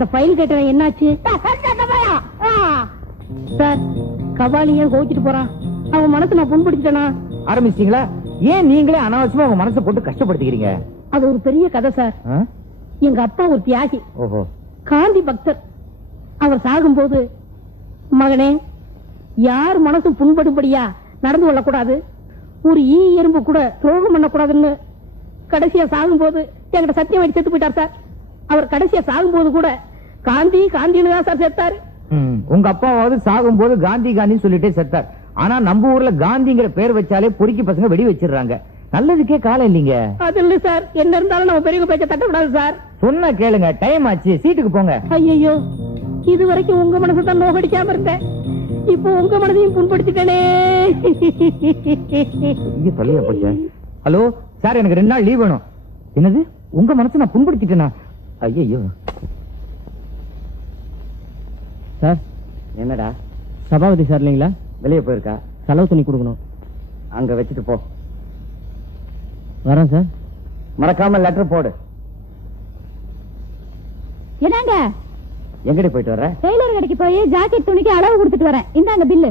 அந்த ஃபைல் கேட்ட என்னாச்சு சார்? கபாலி ஏன் கோச்சிட்டு போறான்? அவன் மனசு நான் புண்படுத்திட்டேனா? ஆரம்பிச்சிட்டீங்களா? ஏன் நீங்களே அனாவசியமா உங்க மனசை போட்டு கஷ்டப்படுத்திக்கிறீங்க? அது ஒரு பெரிய கதை சார். எங்க அப்பா ஒரு தியாகி, காந்தி பக்தர். அவர் சாகும்போது, மகனே, யார் மனசும் புண்படும்படியா நடந்து கொள்ளக்கூடாது, ஒரு ஈ எறும்பு கூட துரோகம் பண்ணக்கூடாதுன்னு கடைசியா சாகும்போது என்கிட்ட சத்தியம் வச்சு செத்து போயிட்டார் சார். அவர் கடைசியா சாகும்போது கூட காந்தி காந்தின்னு தான் சார் செத்தாரு. உங்க அப்பாவாவது சாகும்போது காந்தி காந்தின்னு சொல்லிட்டே செத்தார். ஆனா நம்ம ஊர்ல காந்திங்கிற பேர் வச்சாலே பொறுக்கி பசங்க வெடி வச்சிடுறாங்க. நல்லதுக்கே காலம் இல்லீங்க. அது இல்ல சார், என்ன இருந்தாலும் நம்ம பெரிய பேச்ச தட்டக்கூடாது சார். சொன்ன கேளுங்க, டைம் ஆச்சு, சீட்டுக்கு போங்க. ஐயோ, இது வரைக்கும் உங்க மனசு தான் நோகடிக்காம இருந்தேன், இப்போ உங்க மனதையும் புண்படுத்திட்டேனே. சொல்லியா போச்ச. ஹலோ சார், எனக்கு 2 நாள் லீவ் வேணும். என்னது, உங்க மனசு நான் புண்படுத்திட்டேனா? ஐயோ சார். என்னடா? சபாபதி சார் இல்லைங்களா? வெளியே போயிருக்கா. செலவு துணி கொடுக்கணும். அங்க வச்சுட்டு போ. வரேன் சார். மறக்காம லெட்டர் போடு. என்னங்க? எங்கடி போயிட்டு வர? டெய்லர் கடைக்கு போய் ஜாக்கெட் துணிக்கு அளவு கொடுத்துட்டு வரேன். இந்தாங்க பில்லு.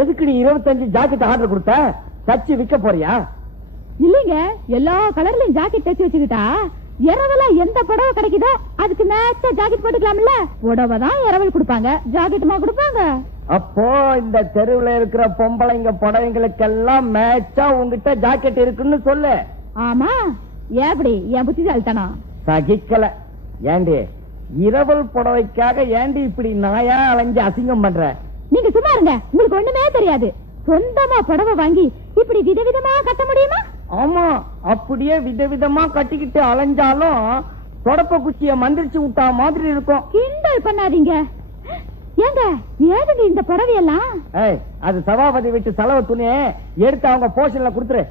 எதுக்கு நீ 25 ஜாக்கெட் ஆர்டர் கொடுத்த? தச்சு விற்க போறியா? இல்லைங்க, எல்லா கலர்லயும் ஜாக்கெட் தச்சு வச்சுக்கிட்டா இரவல எந்த புடவை கிடைக்குதோ அதுக்கு மேட்சா ஜாக்கெட் போட்டுக்கலாம்ல. புடவை தான் இரவல் கொடுப்பாங்க, ஜாக்கெட்டுமா கொடுப்பாங்க. அப்போ இந்த தெருவுல இருக்கிற பொம்பளைங்க புடவைங்களுக்கெல்லாம் மேட்சா உங்ககிட்ட ஜாக்கெட் இருக்குன்னு சொல்லு. ஆமா, எப்படி என் புத்திசாலித்தனா? சகிக்கல. ஏண்டி இரவல் புடவைக்காக ஏண்டி இப்படி நாயா அலைஞ்சு அசிங்கம் பண்ற? நீங்க சும்மா இருங்க, உங்களுக்கு ஒண்ணுமே தெரியாது. சொந்தமா புடவை வாங்கி இப்படி விதவிதமா கட்ட முடியுமா? ஆமா, அப்படியே விதவிதமா கட்டிக்கிட்டு அலைஞ்சாலும் தொடப்ப குச்சிய மந்திரிச்சு விட்டா மாதிரி இருக்கும். கிண்டல் பண்ணாதீங்க. ஏங்க, ஏதுங்க இந்த புடவையெல்லாம்? அது சபாபதி வீட்டு செலவு துணி, எடுத்து அவங்க போஷன்ல கொடுத்துரு.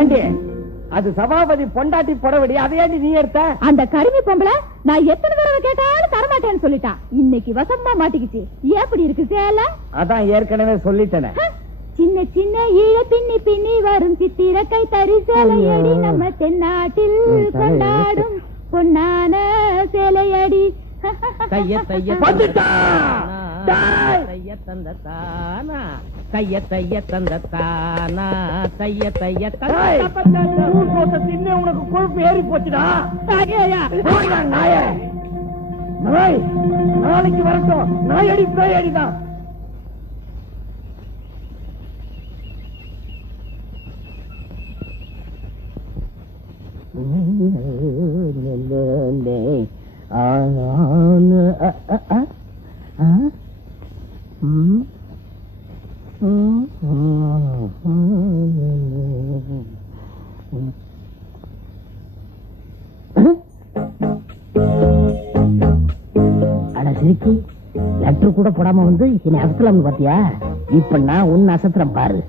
ஏண்டி, அது சபாபதி பொண்டாட்டி புடவடி, அதையாண்டி நீ எடுத்த? அந்த கருமி பொம்பளை நான் எத்தனை தடவை கேட்டாலும் தரமாட்டேன்னு சொல்லிட்டான். இன்னைக்கு வசமா மாட்டிக்கிச்சு. எப்படி இருக்கு சேலை? அதான் ஏற்கனவே சொல்லிட்டேனே. சின்ன சின்ன ஈழ பின்னி பின்னி வரும் சித்திர கை தறி சேலையடி, நம்ம தென்னாட்டில் கொண்டாடும் பொன்னான சேலையடி. கைய தைய தைய தந்தத்தானா, கைய தைய தந்தத்தானா, தைய தைய தின்ன உனக்கு கொழுப்பு ஏறி போச்சுடா. நாளைக்கு வரட்டும், நாயடி பேயடிதான். சிரிக்கி லெட்டர் கூட போடாம வந்து என்னை அசத்தலாம் பாத்தியா? இப்ப நான் உன்னை அசத்துறேன் பாரு.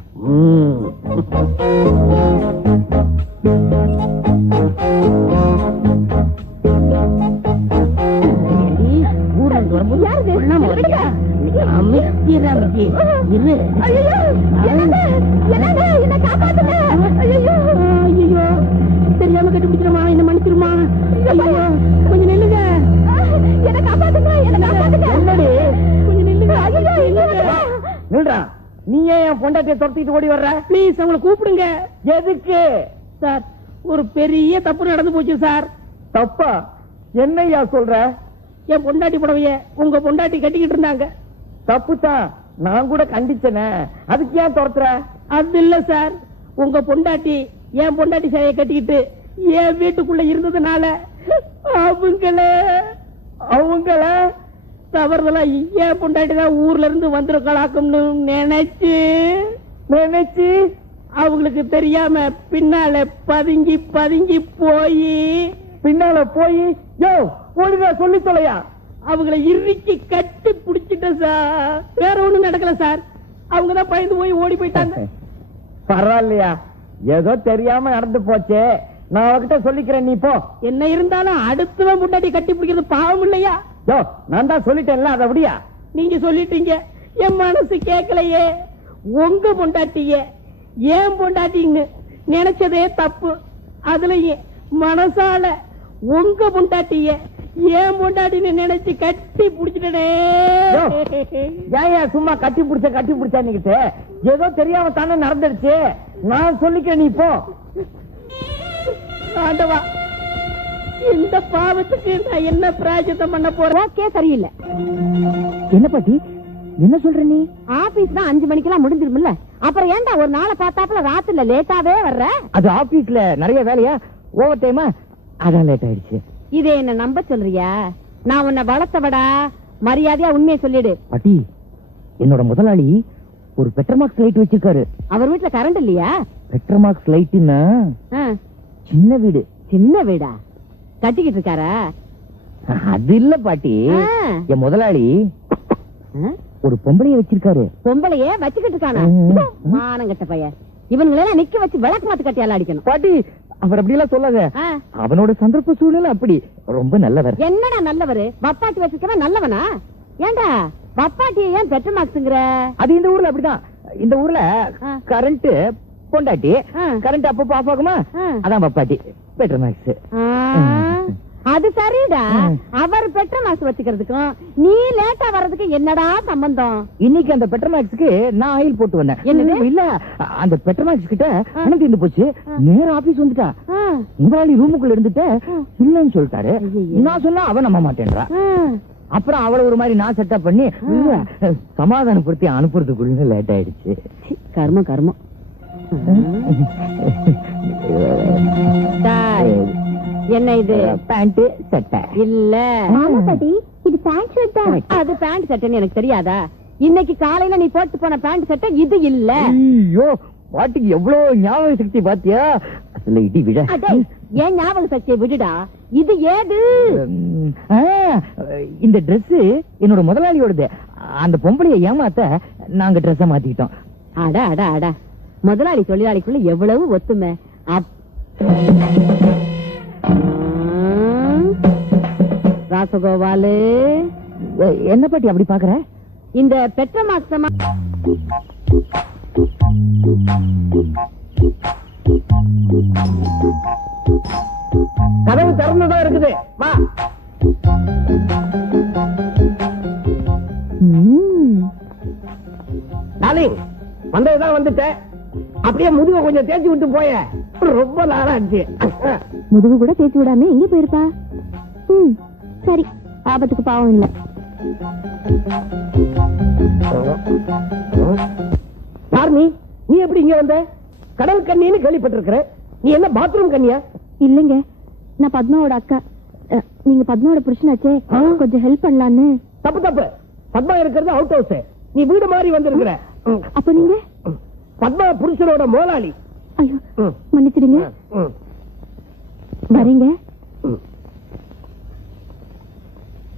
தெரியாம கட்டுப்பிடிச்சிருமா, என்ன மன்னிச்சிருமா. கொஞ்சம் நில்லுங்க, என்ன காப்பாத்துங்க, என்ன காப்பாத்துங்க. கொஞ்சம் நில்றா. நீ ஏன் என் பொண்டாட்டியை துரத்திட்டு ஓடி வர்ற? ப்ளீஸ், அவங்களை கூப்பிடுங்க. எதுக்கு சார், ஒரு பெரிய தப்பு நடந்து போச்சு சார். தப்பா? என்னையா சொல்ற? என் பொண்டாட்டி புடவைய உங்க பொண்டாட்டி கட்டிக்கிட்டு இருந்தாங்க. தப்புதான், நான் கூட கண்டிச்சனே. அதுக்கு ஏன் துரத்துற? அது இல்ல சார், உங்க பொண்டாட்டி என் பொண்டாட்டி சேலையை கட்டிக்கிட்டு என் வீட்டுக்குள்ள இருந்ததுனால அவங்கள தவறுதலா என் பொண்டாட்டி தான் ஊர்ல இருந்து வந்திருக்கலாக்கும்னு நினைச்சு அவங்களுக்கு தெரியாம பின்னால பதுங்கி போய் யோ ஒழுங்கா சொல்லி தொலையா. அவங்களை இறுக்கி கட்டி புடிச்சிட்ட சார். வேற ஒண்ணும் நடக்கல சார், அவங்கதான் பயந்து போய் ஓடி போயிட்டாங்க. பரவாயில்லையா, ஏதோ தெரியாம நடந்து போச்சே. நான் அவகிட்ட சொல்லிக்கிறேன், நீ போ. என்ன இருந்தாலும் அடுத்தவன் முன்னாடி கட்டி பிடிக்கிறது பாவம் இல்லையா? யோ, நான் தான் சொல்லிட்டேன்ல, அதை விடியா? நீங்க சொல்லிட்டீங்க, என் மனசு கேட்கலையே. உங்க பொண்டாட்டிய ஏன் பொண்டாட்டின்னு நினைச்சதே தப்பு. அதுலயும் மனசால உங்க பொண்டாட்டிய ஏன் பொண்டாட்டின்னு நினைச்சு கட்டி பிடிச்சிட்டே. சும்மா கட்டி பிடிச்சா ஏதோ தெரியாம தானே நடந்துடுச்சு. நான் சொல்லிக்கிறேன், நீ போ. ஆண்டவா, இந்த பாவத்துக்கு நான் என்ன பிராயச்சித்தம் பண்ண போறேன்? சரியில்லை. என்ன பாட்டி, என்ன சொல்ற நீ? ஆபீஸ் தான் 5 மணிக்கெல்லாம் முடிஞ்சிருமில்ல, அப்புறம் ஏன்டா ஒரு நாளை பார்த்தாப்புல ராத்திரில லேட்டாவே வர்ற? அது ஆபீஸ்ல நிறைய வேலையா, ஓவர் டைமா, அதான் லேட் ஆயிடுச்சு. இதே என்ன நம்ப சொல்றியா? நான் உன்னை வளர்த்தவடா, மரியாதையா உண்மையை சொல்லிடு. பாட்டி, என்னோட முதலாளி ஒரு பெட்ரோமாக்ஸ் லைட் வச்சிருக்காரு. அவர் வீட்டுல கரண்ட் இல்லையா? பெட்ரோமாக்ஸ் லைட்னா சின்ன வீடு. சின்ன வீடா கட்டிக்கிட்டு இருக்காரா? அது இல்ல பாட்டி, என் முதலாளி ஒரு பொம்பளைய வச்சிருக்காரு. பொம்பளையே வச்சுக்கிட்டு இருக்கானா? மானங்கட்ட பையன். இவங்களெல்லாம் நிக்க வச்சு விளக்கு மாத்து கட்டியால அடிக்கணும். பாட்டி, அவர் அப்படி எல்லாம் சொல்லாத. அவனோட சந்தர்ப்ப சூழ்நிலை அப்படி. ரொம்ப நல்லவர். என்னடா நல்லவரு? பப்பாட்டி வச்சிருக்கவன் நல்லவனா? ஏண்டா பப்பாட்டியை ஏன் பெட்ரோமாக்ஸ்ங்கிற? அது இந்த ஊர்ல அப்படிதான். இந்த ஊர்ல கரண்ட் பொண்டாட்டி, கரண்ட் அப்பப்போ ஆஃப் ஆகுமா, அதான் பப்பாட்டி பெட்ரோமாக்ஸ். அது சரிடா. அவர் பெட்ரோமாக்ஸ் வச்சுக்கிறதுக்கும் நீ லேட்டா வர்றதுக்கு என்னடா சம்பந்தம்? இன்னைக்கு அந்த பெட்ரோமாக்ஸ்க்கு நான் ஆயில் போட்டு வந்தேன். இல்ல, அந்த பெட்ரோமாக்ஸ் கிட்ட பணம் தீர்ந்து போச்சு. நேர ஆபீஸ் வந்துட்டா. முதலாளி ரூமுக்குள்ள இருந்துட்டு இல்லன்னு சொல்லிட்டாரு. நான் சொன்னா அவன் நம்ப மாட்டேன்றா. அப்புறம் அவளை ஒரு மாதிரி நான் செட்டப் பண்ணி சமாதானப்படுத்தி அனுப்புறதுக்குள்ள லேட் ஆயிடுச்சு. கர்மம் கர்மம். என்ன இது? பேண்ட் சட்டை இல்ல பாட்டி, இது பேண்ட் ஷர்ட் தான். அது பேண்ட் சட்டைன்னு எனக்கு தெரியாதா? இன்னைக்கு காலையில நீ போட்டு போன பேண்ட் சட்டை இது இல்ல. ஐயோ, பாட்டிக்கு எவ்வளவு ஞாபக சக்தி பாத்தியா? அதுல இடி விழ. ஏன் ஞாபக சக்தியை விடுடா. இது ஏது? இந்த Dress என்னோட முதலாளியோடது. அந்த பொம்பளைய ஏமாத்த நாங்க Dress மாத்திக்கிட்டோம். அட அட அட, முதலாளி தொழிலாளிக்குள்ள எவ்வளவு ஒத்துமை. ராசகோபாலு, என்ன பாட்டி அப்படி பாக்குற? இந்த பெட்ரோமாக்ஸ் கதவு திறந்துதான் இருக்குது, வா. டார்லிங், வந்ததுதான் வந்துட்டேன். அப்படியே முதுக கொஞ்சம் தேய்ச்சி விட்டு போய. ரொம்ப நாளாச்சு. முதுகு கூட தேய்ச்சி விடாம எங்க போயிருப்பா? சரி, ஆபத்துக்கு பாவம் இல்ல. பார்மி, நீ எப்படி இங்க வந்த? கடல் கண்ணின்னு கேள்விப்பட்டிருக்கிற. நீ என்ன பாத்ரூம் கண்ணியா? இல்லங்க, நான் பத்மாவோட அக்கா. நீங்க பத்மாவோட புருஷனாச்சே, கொஞ்சம் ஹெல்ப் பண்ணலான்னு. தப்பு தப்பு. பத்மா இருக்கிறது அவுட் ஹவுஸ். நீ வீடு மாதிரி வந்திருக்கிற. அப்ப நீங்க? பத்மா புருஷனோட முதலாளி. ஐயோ, மன்னிச்சிடுங்க. வரீங்க?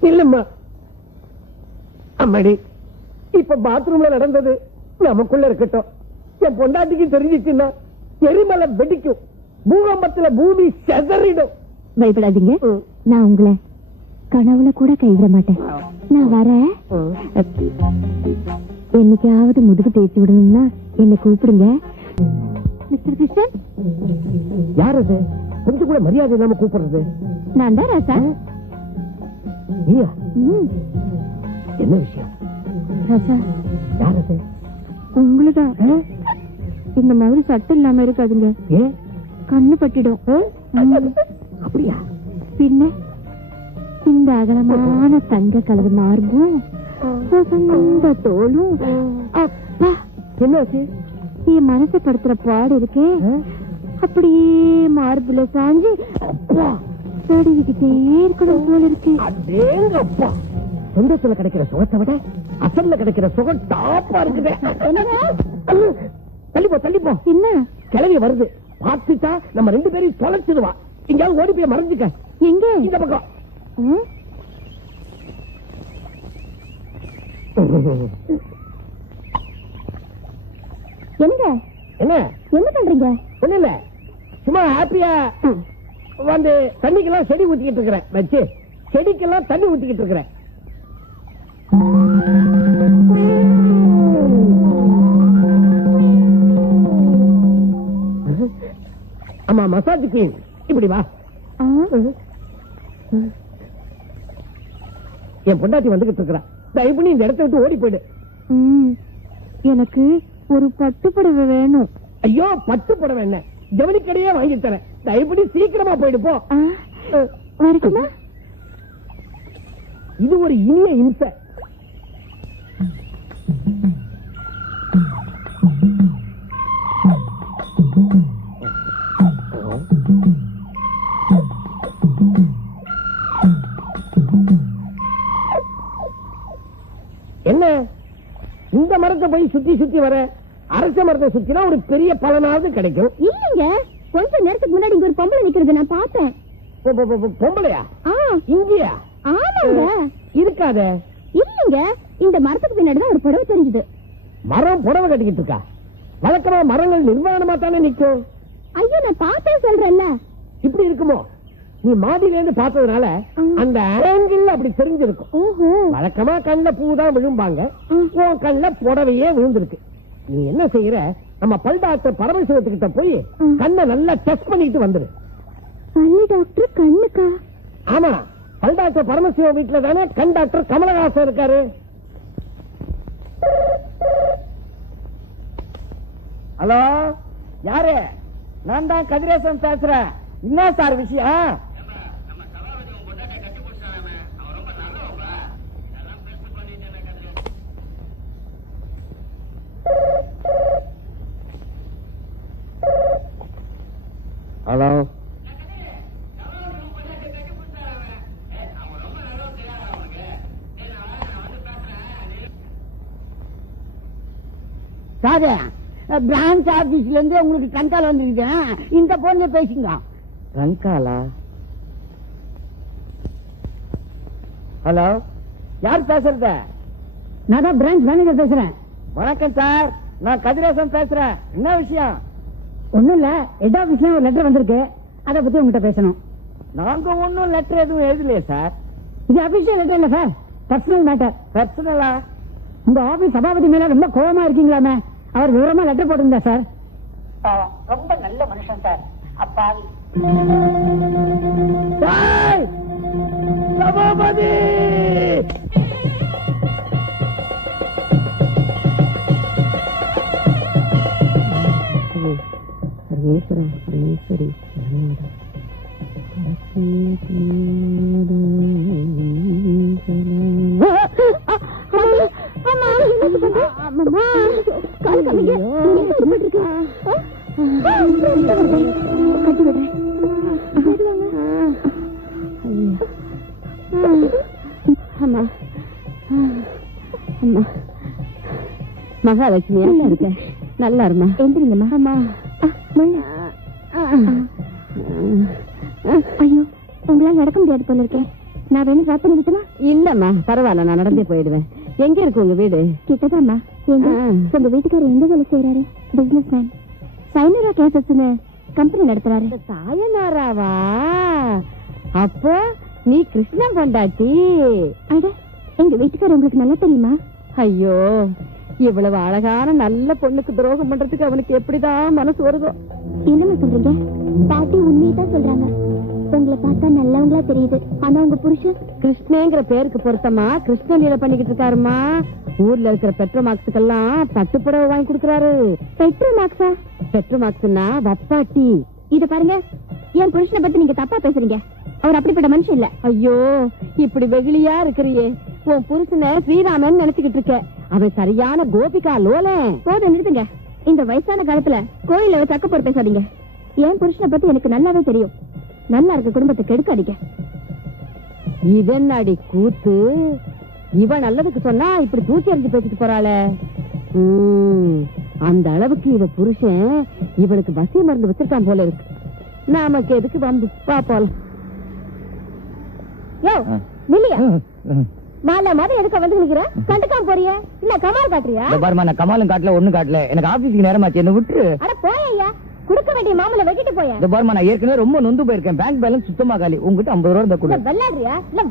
இல்லம்மா. அம்மாடி, இப்ப பாத்ரூம்ல நடந்தது நமக்குள்ள இருக்கட்டும். என் பொண்டாட்டிக்கு தெரிஞ்சிச்சுன்னா எரிமலை வெடிக்கும். பூகம்பத்துல பூமி செதறிடும். பயப்படாதீங்க, நான் உங்களை கனவுல கூட கைவிட மாட்டேன். நான் வரேன். என்னைக்காவது முதுகு தேய்ச்சி விடணும்னா என்னை கூப்பிடுங்க. மிஸ்டர் கிருஷ்ணன். யார் அது? கொஞ்சம் கூட மரியாதை இல்லாம கூப்பிடுறது? நான் தான் ராசா. நீயா? என்ன விஷயம்? ராசா, யார் அது? உங்களுதான். இந்த மாதிரி சட்டம் இல்லாம இருக்காதுங்க. ஏன்? கண்ணு பட்டிடும். அப்படியா? பின்ன இந்த அகலமான தங்க கலர் மார்பும் இந்த தோலும், அப்பா என்னாச்சு? என் மனசை படுத்துற பாடு இருக்கே, அப்படியே மார்புல சாஞ்சு தடவிக்கிட்டே இருக்கணும் போல இருக்கு. அப்பா, சொந்தத்துல கிடைக்கிற சுகத்தை விட அசல்ல கிடைக்கிற சுகம் டாப்பா இருக்குது. தள்ளிப்போ தள்ளிப்போ. என்ன? கிளவி வருது, பார்த்துட்டா நம்ம 2 பேரையும் தொலைச்சிடுவா. இங்கயாவது ஓடி போய் மறைஞ்சுக்க. எங்க? இந்த பக்கம். என்னங்க? என்ன என்ன பண்றீங்க? ஒண்ணு இல்ல, சும்மா ஹாப்பியா வந்து தண்ணிக்கெல்லாம் செடி ஊத்திக்கிட்டு இருக்கிறேன். வச்சு செடிக்கெல்லாம் தண்ணி ஊத்திக்கிட்டு இருக்கிறேன். ஆமா, மசாஜ் கிளீன். இப்படி வா. என் பொண்டாட்டி வந்துகிட்டு இருக்கிறா. தயவு பண்ணி இந்த இடத்த விட்டு ஓடி போயிடு. எனக்கு ஒரு பட்டு புடவை வேணும். ஐயோ, பட்டு புடவை என்ன, ஜவுளி கடையே வாங்கி தரேன். தயவு பண்ணி சீக்கிரமா போயிடு போ. வரைக்குமா? இது ஒரு இனிய இம்சை. என்ன இந்த மரத்தை போய் சுத்தி சுத்தி வர? அரச மரத்தை சுத்தினா ஒரு பெரிய பலனாவது கிடைக்கும். இல்லங்க, கொஞ்ச நேரத்துக்கு முன்னாடி இங்க ஒரு பொம்பளை நிக்கிறது நான் பார்த்தேன். பொம்பளையா? இங்கயா? ஆமாங்க. இருக்காத. இல்லங்க, இந்த மரத்துக்கு பின்னாடிதான் ஒரு புடவை தெரிஞ்சது. மரம் புடவை கட்டிக்கிட்டு இருக்கா? வழக்கமா மரங்கள் நிர்வாணமா தானே நிக்கும். ஐயோ, நான் பார்த்தேன் சொல்றேன்ல. இப்படி இருக்குமோ? நீ மாடியில இருந்து பார்த்ததுனால அந்த ஆங்கிள் அப்படி தெரிஞ்சிருக்கும். வழக்கமா கண்ணுல பூதான் விழும்பாங்க, உன் கண்ணுல புடவையே விழுந்திருக்கு. நீ என்ன செய்யற, நம்ம பல் டாக்டர் பரமசிவத்துக்கிட்ட போய் கண்ணை நல்லா டெஸ்ட் பண்ணிட்டு வந்துரு. பல் டாக்டர் கண்ணுக்கா? ஆமா, பல் டாக்டர் பரமசிவம் வீட்டுல தானே கண் டாக்டர் கமலஹாசன் இருக்காரு. ஹலோ, யாரு? நான் தான் கதிரேசன் பேசுறேன். என்ன சார் விஷயம்? ஹலோ, சாரு, பிரான்ச் ஆபீஸ்ல இருந்து உங்களுக்கு கண்கால் வந்துருக்கேன். இந்த போன்ல பேசுங்க. ரங்காலா? ஹலோ, யார் பேசுறத? நான் தான் பிரான்ச் மேனேஜர் பேசுறேன். வணக்கம் சார், நான் கதிரேசன் பேசுறேன். என்ன விஷயம்? ஒண்ணும் இல்ல, ஹெட் ஆபீஸ்ல ஒரு லெட்டர் வந்திருக்கு, அத பத்தி உங்ககிட்ட பேசணும். நாங்க ஒன்னும் லெட்டர் எதுவும் எழுதலையே சார். இது அபிஷியல் லெட்டர் இல்ல சார், பர்சனல் மேட்டர். பர்சனலா? உங்க ஆபீஸ் சபாபதி மேல ரொம்ப கோபமா இருக்கீங்களாமே, அவர் விவரமா லெட்டர் போட்டிருந்தா சார். ரொம்ப நல்ல மனுஷன் சார். அப்பாவி சபாபதி! சர்வேஸ்வரா, சர்வேஸ்வரி, மகாலட்சுமி இருக்க நல்லா இருமா. எந்திரிங்கம்மா. அம்மா, ஐயோ, உங்களால நடக்க முடியாது போல இருக்கேன். நான் வேணும் டிராப் பண்ணி விட்டுமா? இல்லம்மா, பரவாயில்ல, நான் நடந்தே போயிடுவேன். எங்க இருக்கு உங்க வீடு? கிட்டதாம்மா. உங்க வீட்டுக்காரர் எந்த வேலை செய்யறாரு? Business man. சைனரா கேசஸ்னு கம்பெனி நடத்துறாரு. சாயனாராவா? அப்போ நீ கிருஷ்ணன் பொண்டாட்டி? அட, எங்க வீட்டுக்காரர் உங்களுக்கு நல்லா தெரியுமா? ஐயோ, இவ்வளவு அழகான நல்ல பொண்ணுக்கு துரோகம் பண்றதுக்கு அவனுக்கு எப்படிதான் மனசு வருதோ. என்னமா சொல்றீங்க? பாட்டி உண்மையதான் சொல்றாங்க. உங்களை பார்த்தா நல்லவங்களா தெரியுது. ஆனா உங்க புருஷன் கிருஷ்ணங்கிற பேருக்கு பொருத்தமா கிருஷ்ண லீலை பண்ணிக்கிட்டு இருக்காருமா. ஊர்ல இருக்கிற பெட்ரோமாக்ஸுக்கெல்லாம் பட்டுப்புடவை வாங்கி கொடுக்கறாரு. பெட்ரோமாக்ஸா? பெட்ரோமாக்ஸ்னா வப்பாட்டி. இத பாருங்க, என் புருஷனை பத்தி நீங்க தப்பா பேசுறீங்க. அவர் அப்படிப்பட்ட மனுஷன் இல்ல. ஐயோ, இப்படி வெகுளியா இருக்கிறியே. உன் புருஷனை ஸ்ரீராமன் நினைச்சுக்கிட்டு இருக்க. அவன் சரியான கோபிகா லோலன். போதும், நிறுத்துங்க. இந்த வயசான காலத்துல கோயில வச்சு அக்கப்போர் பேசாதீங்க. என் புருஷனை பத்தி எனக்கு நல்லாவே தெரியும். நல்லா இருக்க குடும்பத்தை கெடுக்காதீங்க. இதென்னாடி கூத்து? இவன் நல்லதுக்கு சொன்னா இப்படி தூக்கி எறிஞ்சு பேசிட்டு போறாளே. அந்த அளவுக்கு இவ புருஷன் இவனுக்கு வசிய மருந்து வச்சிருக்கான் போல இருக்கு. நமக்கு எதுக்கு வந்து பாப்போம். மாலை மாதம் எதுக்க வந்து நிக்கிறேன்? கண்டுக்காம போறிய இல்ல கமால் காட்டுறியா? பாருமா, நான் கமாலும் காட்டல ஒண்ணும் காட்டல. எனக்கு ஆபீஸ்க்கு நேரமாச்சு, என்ன விட்டு. அட போய்யா, குடுக்க வேண்டிய மாமலை வெட்டிட்டு போய இந்த பாருமா, நான் ஏற்கனவே ரொம்ப நொந்து போயிருக்கேன். பேங்க் பேலன்ஸ் சுத்தமா காலி. உங்ககிட்ட 50 ரூபா இருந்தா கொடு.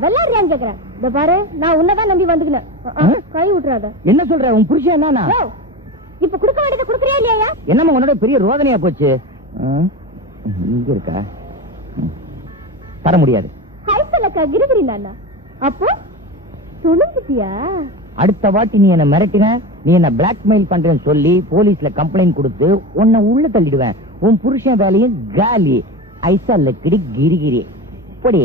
வெள்ளாடுறியான்னு கேக்குறேன். இந்த பாரு, நான் உன்னதான் நம்பி வந்துக்கினேன். கை விட்டுறாத. என்ன சொல்ற? உன் புருஷன் என்னன்னா? இப்ப குடுக்க வேண்டியதை குடுக்கறியா இல்லையா? என்னம்மா உன்னோட பெரிய ரோதனையா போச்சு? இங்க இருக்கா? தர முடியாது. ஹைசலக்கா கிரிகிரி நானா? அப்போ துணிஞ்சிட்டியா? அடுத்த வாட்டி நீ என்ன மிரட்டின, நீ என்ன பிளாக்மெயில் பண்றேன்னு சொல்லி போலீஸ்ல கம்ப்ளைண்ட் கொடுத்து உன்னை உள்ள தள்ளிடுவேன். உன் புருஷன் வேலையும் காலி. ஐசா லக்கடி கிரிகிரி. போடி.